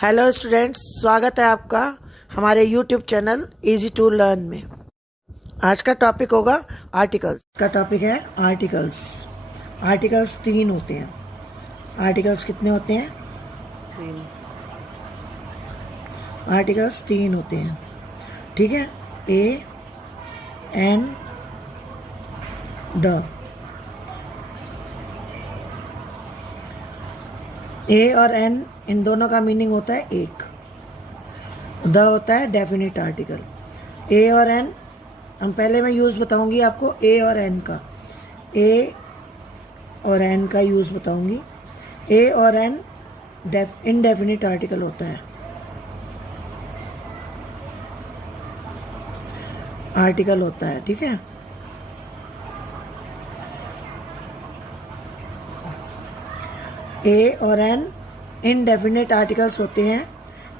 Hello students, स्वागत है आपका हमारे YouTube channel easy to learn में। आज का टॉपिक होगा आर्टिकल्स। का टॉपिक है आर्टिकल्स। आर्टिकल्स 3 होते हैं। आर्टिकल्स कितने होते हैं? 3। आर्टिकल्स 3 होते हैं, ठीक है। ए, एन, द। ए और एन इन दोनों का मीनिंग होता है एक। द होता है डेफिनेट आर्टिकल। ए और एन, हम पहले मैं यूज़ बताऊंगी आपको ए और एन का। ए और एन का यूज़ बताऊंगी। ए और एन इनडेफिनिट आर्टिकल होता है। आर्टिकल होता है, ठीक है। ए और एन इनडेफिनेट आर्टिकल्स होते हैं।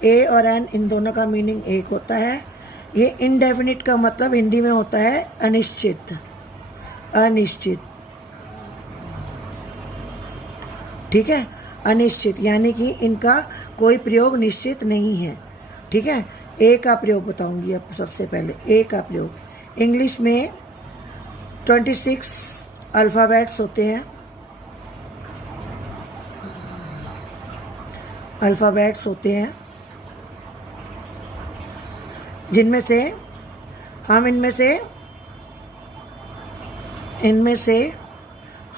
ए और एन इन दोनों का मीनिंग एक होता है। ये इनडेफिनिट का मतलब हिंदी में होता है अनिश्चित। अनिश्चित, ठीक है। अनिश्चित यानी कि इनका कोई प्रयोग निश्चित नहीं है, ठीक है। ए का प्रयोग बताऊंगी आपको। सबसे पहले ए का प्रयोग। इंग्लिश में 26 अल्फ़ाबेट्स होते हैं। अल्फ़ाबेट्स होते हैं जिनमें से हम इनमें से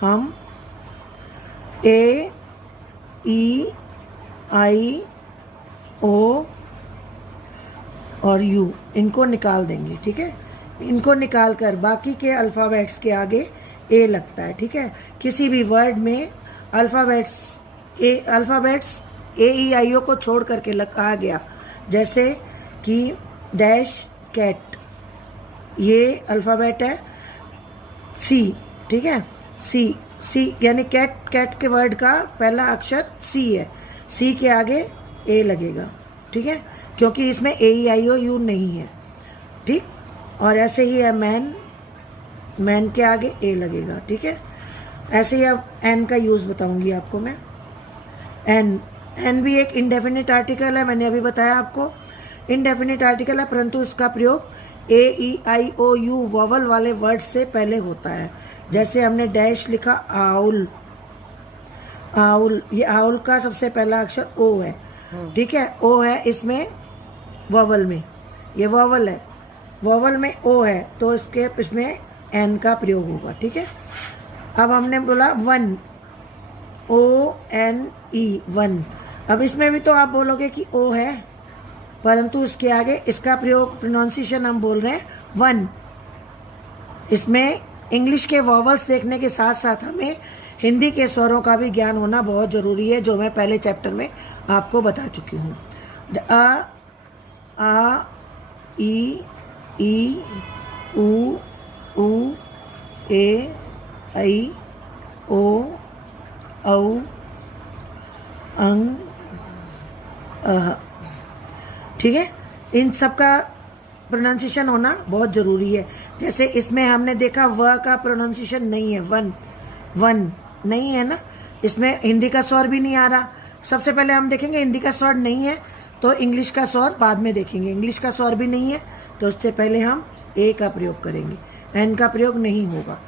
हम ए, ई, आई, ओ और यू इनको निकाल देंगे, ठीक है। इनको निकाल कर बाकी के अल्फ़ाबेट्स के आगे ए लगता है, ठीक है। किसी भी वर्ड में अल्फ़ाबेट्स ए, ई, आई, ओ को छोड़ करके कहा गया, जैसे कि डैश कैट, ये अल्फ़ाबेट है सी, ठीक है। सी यानी कैट के वर्ड का पहला अक्षर सी है। सी के आगे ए लगेगा, ठीक है, क्योंकि इसमें ए, ई, आई, ओ, यू नहीं है, ठीक। और ऐसे ही है मैन के आगे ए लगेगा, ठीक है। ऐसे ही अब एन का यूज़ बताऊंगी आपको मैं। एन भी एक इनडेफिनिट आर्टिकल है, मैंने अभी बताया आपको। इनडेफिनिट आर्टिकल है, परंतु इसका प्रयोग ए, ई, आई, ओ, यू वॉवल वाले वर्ड से पहले होता है। जैसे हमने डैश लिखा आउल। आउल, ये आउल का सबसे पहला अक्षर ओ है, ठीक है। ओ है इसमें वॉवल में, ये वॉवल है, वॉवल में ओ है, तो इसमें एन का प्रयोग होगा, ठीक है। अब हमने बोला one, O N E, one. अब इसमें भी तो आप बोलोगे कि ओ है, परंतु उसके आगे इसका प्रयोग प्रोनाउंसिएशन हम बोल रहे हैं वन। इसमें इंग्लिश के वॉवल्स देखने के साथ साथ हमें हिंदी के स्वरों का भी ज्ञान होना बहुत ज़रूरी है, जो मैं पहले चैप्टर में आपको बता चुकी हूँ। आ, ई, उ, ए, आई, ओ, औ, अंग, अह, ठीक है। इन सब का प्रोनाउंसिएशन होना बहुत ज़रूरी है। जैसे इसमें हमने देखा व का प्रोनाउंसिएशन नहीं है, वन नहीं है ना, इसमें हिंदी का स्वर भी नहीं आ रहा। सबसे पहले हम देखेंगे हिंदी का स्वर नहीं है, तो इंग्लिश का स्वर बाद में देखेंगे। इंग्लिश का स्वर भी नहीं है, तो उससे पहले हम ए का प्रयोग करेंगे, एन का प्रयोग नहीं होगा,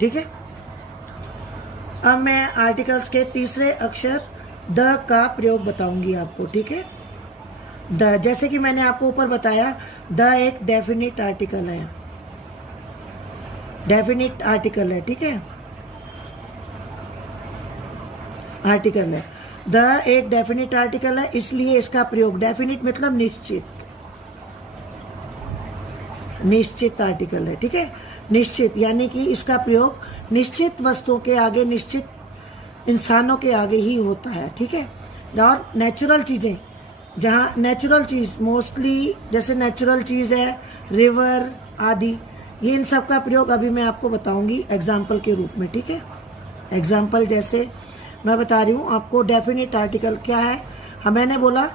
ठीक है। अब मैं आर्टिकल्स के तीसरे अक्षर द का प्रयोग बताऊंगी आपको, ठीक है। द, जैसे कि मैंने आपको ऊपर बताया, द एक डेफिनिट आर्टिकल है। डेफिनिट आर्टिकल है, ठीक है। आर्टिकल है, द एक डेफिनिट आर्टिकल है, इसलिए इसका प्रयोग डेफिनिट मतलब निश्चित आर्टिकल है, ठीक है। निश्चित यानी कि इसका प्रयोग निश्चित वस्तुओं के आगे, निश्चित इंसानों के आगे ही होता है, ठीक है। और नेचुरल चीज़ें, जहाँ नेचुरल चीज़ मोस्टली, जैसे नेचुरल चीज़ है रिवर आदि, ये इन सब का प्रयोग अभी मैं आपको बताऊंगी एग्जाम्पल के रूप में, ठीक है। एग्जाम्पल जैसे मैं बता रही हूँ आपको डेफिनेट आर्टिकल क्या है। मैंने बोला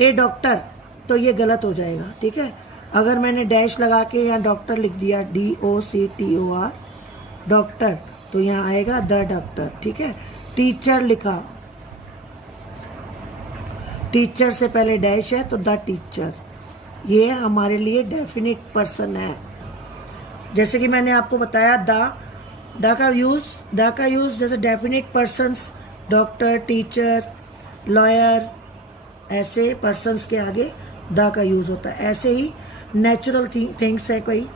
ए डॉक्टर, तो ये गलत हो जाएगा, ठीक है। अगर मैंने डैश लगा के यहाँ डॉक्टर लिख दिया, DOCTOR, डॉक्टर, तो यहाँ आएगा द डॉक्टर, ठीक है। टीचर लिखा टीचर से पहले डैश है तो द टीचर, ये हमारे लिए डेफिनेट पर्सन है। जैसे कि मैंने आपको बताया द का यूज जैसे definite persons, doctor, teacher, lawyer, ऐसे पर्सन्स के आगे द का यूज होता है। ऐसे ही नेचुरल थिंग्स है, कोई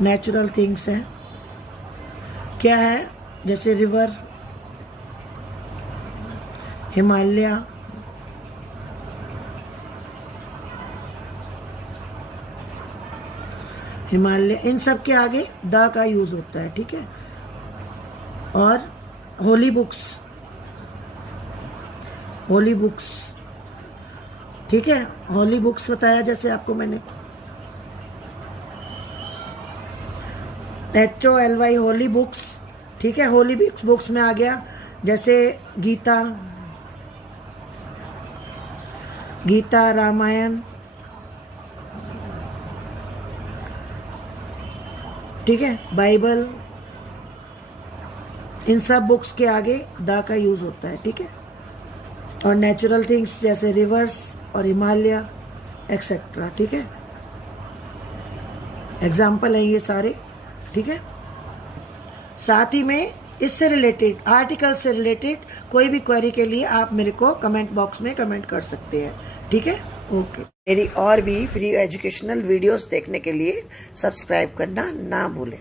नेचुरल थिंग्स है, क्या है, जैसे रिवर, हिमालय, इन सब के आगे द का यूज होता है, ठीक है। और होली बुक्स, ठीक है, होली बुक्स बताया जैसे आपको मैंने, HOLY होली बुक्स, ठीक है। होली बुक्स में आ गया जैसे गीता, रामायण, ठीक है, बाइबल, इन सब बुक्स के आगे द का यूज होता है, ठीक है। और नेचुरल थिंग्स जैसे रिवर्स और हिमालय एक्सेट्रा, ठीक है। एग्जाम्पल है ये सारे, ठीक है। साथ ही में इससे रिलेटेड, आर्टिकल से रिलेटेड कोई भी क्वेरी के लिए आप मेरे को कमेंट बॉक्स में कमेंट कर सकते हैं, ठीक है। ओके, मेरी और भी फ्री एजुकेशनल वीडियोस देखने के लिए सब्सक्राइब करना ना भूलें।